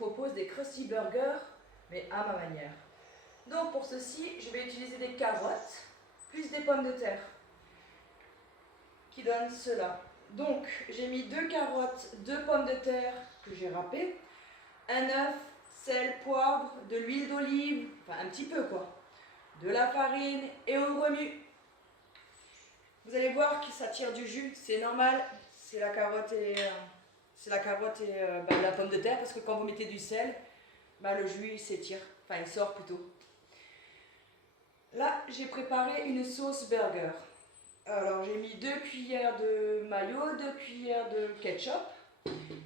propose des Krusty Burgers, mais à ma manière. Donc pour ceci, je vais utiliser des carottes, plus des pommes de terre, qui donnent cela. Donc j'ai mis 2 carottes, 2 pommes de terre que j'ai râpées, un œuf, sel, poivre, de l'huile d'olive, enfin un petit peu quoi, de la farine et on remue. Vous allez voir que ça tire du jus, c'est normal, c'est la carotte et, la pomme de terre, parce que quand vous mettez du sel, le jus il s'étire, enfin il sort plutôt. Là, j'ai préparé une sauce burger. Alors j'ai mis 2 cuillères de mayo, 2 cuillères de ketchup,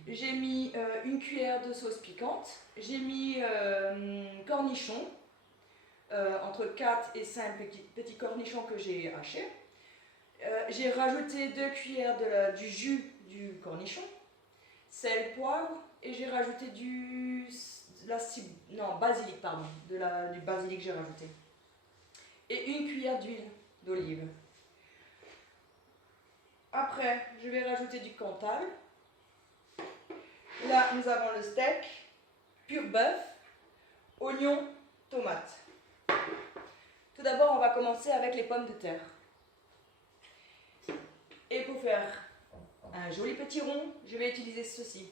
j'ai mis 1 cuillère de sauce piquante, j'ai mis cornichons, entre 4 et 5 petits cornichons que j'ai hachés. J'ai rajouté 2 cuillères du jus du cornichon, sel, poivre, et j'ai rajouté du basilic, pardon, du basilic j'ai rajouté. Et 1 cuillère d'huile d'olive. Après, je vais rajouter du Cantal. Là, nous avons le steak, pur bœuf, oignon, tomate. Tout d'abord, on va commencer avec les pommes de terre. Et pour faire un joli petit rond, je vais utiliser ceci.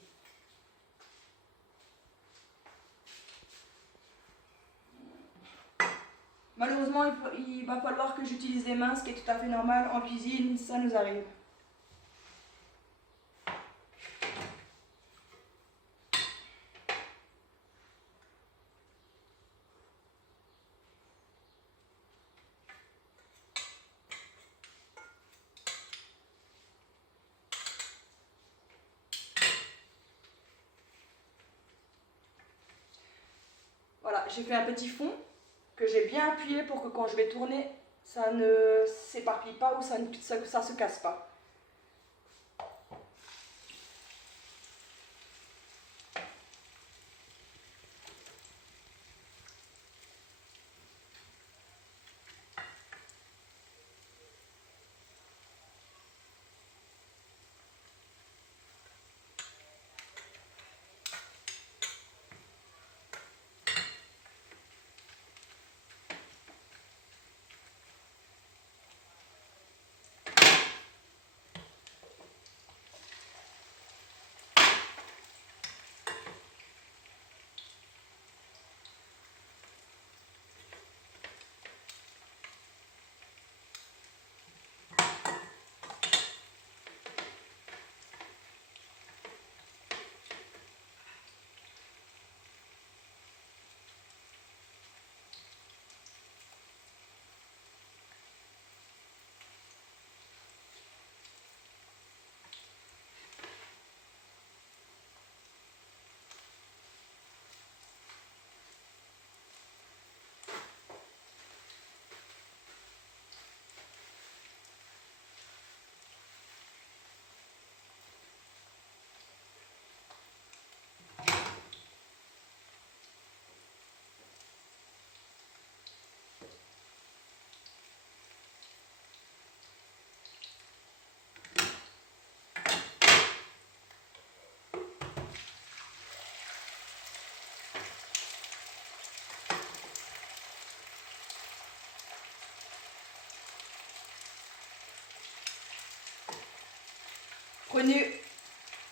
Malheureusement, il va falloir que j'utilise les mains, ce qui est tout à fait normal. En cuisine, ça nous arrive. Voilà, j'ai fait un petit fond que j'ai bien appuyé pour que quand je vais tourner, ça ne s'éparpille pas ou ça se casse pas.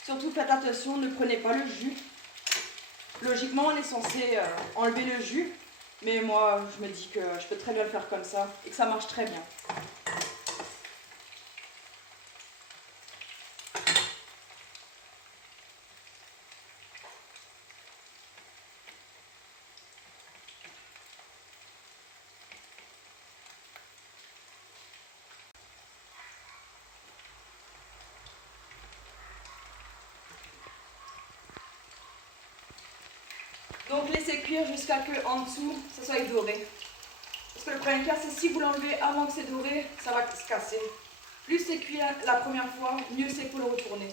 Surtout faites attention, ne prenez pas le jus. Logiquement, on est censé enlever le jus, mais moi, je me dis que je peux très bien le faire comme ça et que ça marche très bien. Donc laissez cuire jusqu'à que en dessous ça soit doré. Parce que le problème qu'il y a, c'est si vous l'enlevez avant que c'est doré, ça va se casser. Plus c'est cuit la première fois, mieux c'est pour le retourner.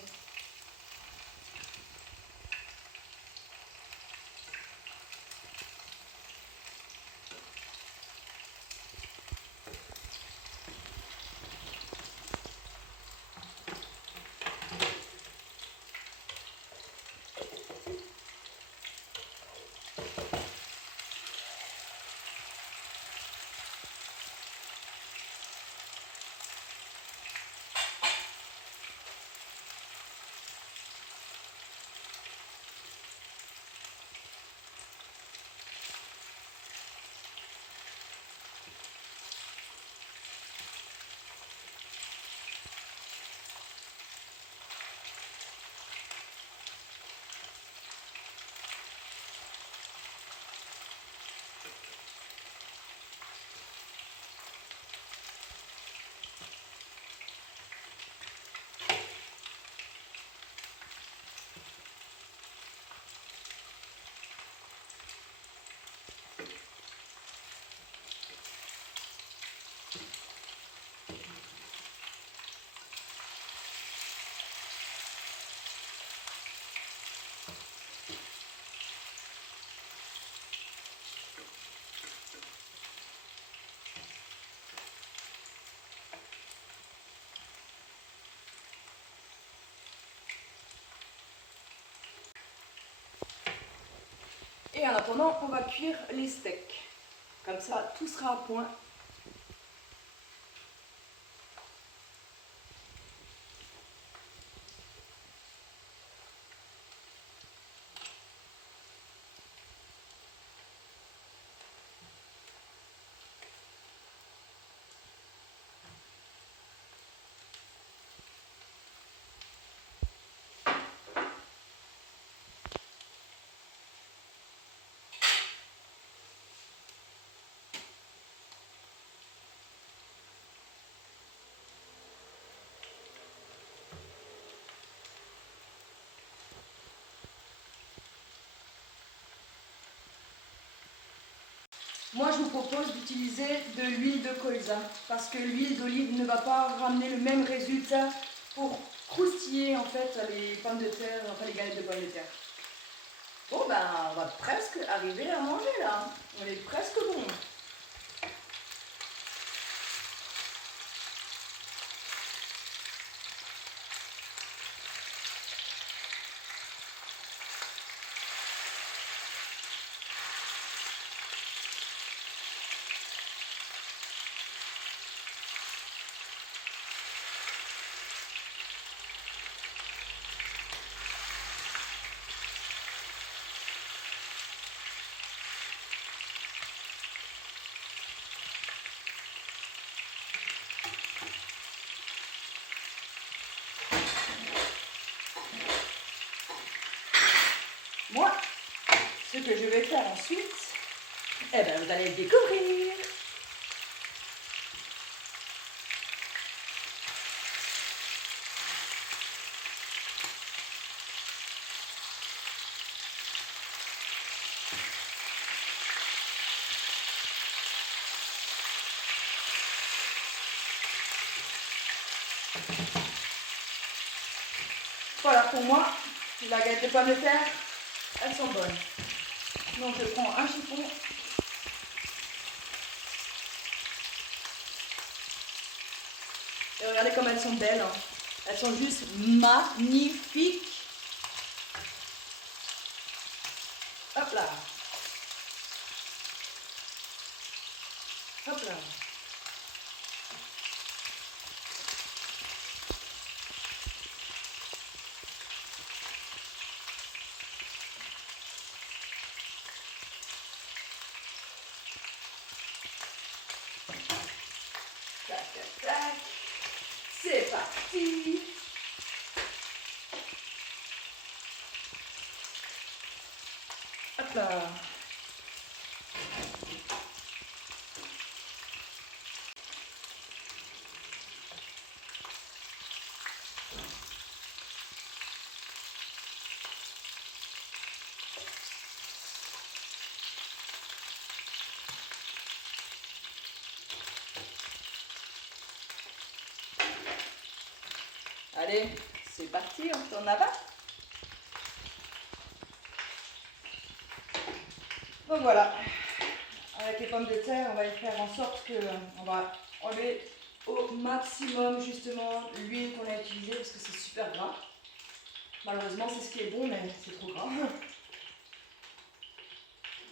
Et en attendant, on va cuire les steaks. Comme ça, tout sera à point. Moi, je vous propose d'utiliser de l'huile de colza parce que l'huile d'olive ne va pas ramener le même résultat pour croustiller en fait les pommes de terre, enfin les galettes de pommes de terre. Bon ben, on va presque arriver à manger là. On est presque bon. Moi, ce que je vais faire ensuite, eh ben vous allez le découvrir. Voilà, pour moi, la galette de pommes de terre, elles sont bonnes. Donc je prends un chiffon. Et regardez comme elles sont belles. Hein. Elles sont juste magnifiques. Hop là. Hop là. Tac, tac, tac. C'est parti. Hop là. Allez, c'est parti, on tourne là-bas. Donc voilà, avec les pommes de terre, on va faire en sorte que on va enlever au maximum justement l'huile qu'on a utilisée parce que c'est super gras. Malheureusement, c'est ce qui est bon, mais c'est trop gras.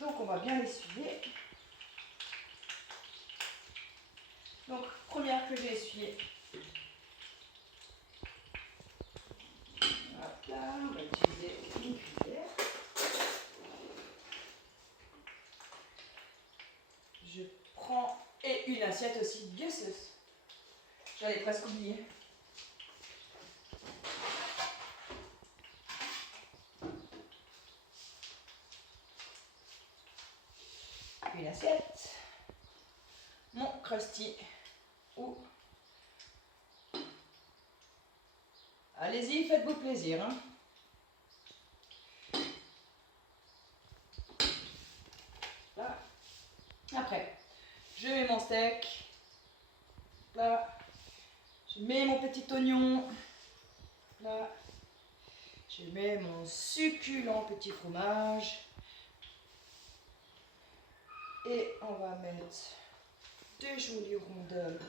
Donc on va bien l'essuyer. Donc première que j'ai essuyée. Hop là, on va utiliser une cuillère. Je prends et une assiette aussi, bien sûr. J'avais presque oublié. Une assiette. Mon crusty. Ou allez-y, faites-vous plaisir. Hein. Là. Après, je mets mon steak. Là. Je mets mon petit oignon. Là. Je mets mon succulent petit fromage. Et on va mettre des jolies rondelles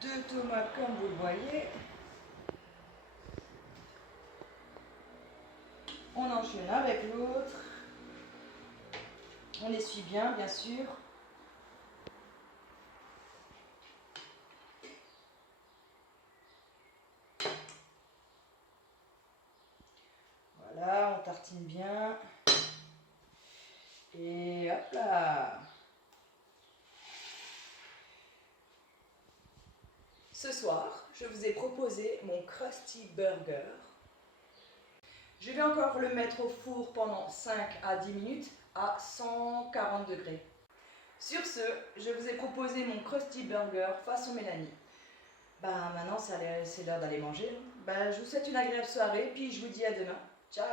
de tomates comme vous le voyez. On enchaîne avec l'autre. On essuie bien sûr. Voilà, on tartine bien. Et hop là. Ce soir, je vous ai proposé mon Krusty Burger. Je vais encore le mettre au four pendant 5 à 10 minutes à 140 degrés. Sur ce, je vous ai proposé mon Krusty Burger façon Mélanie. Maintenant c'est l'heure d'aller manger. Je vous souhaite une agréable soirée, puis je vous dis à demain. Ciao!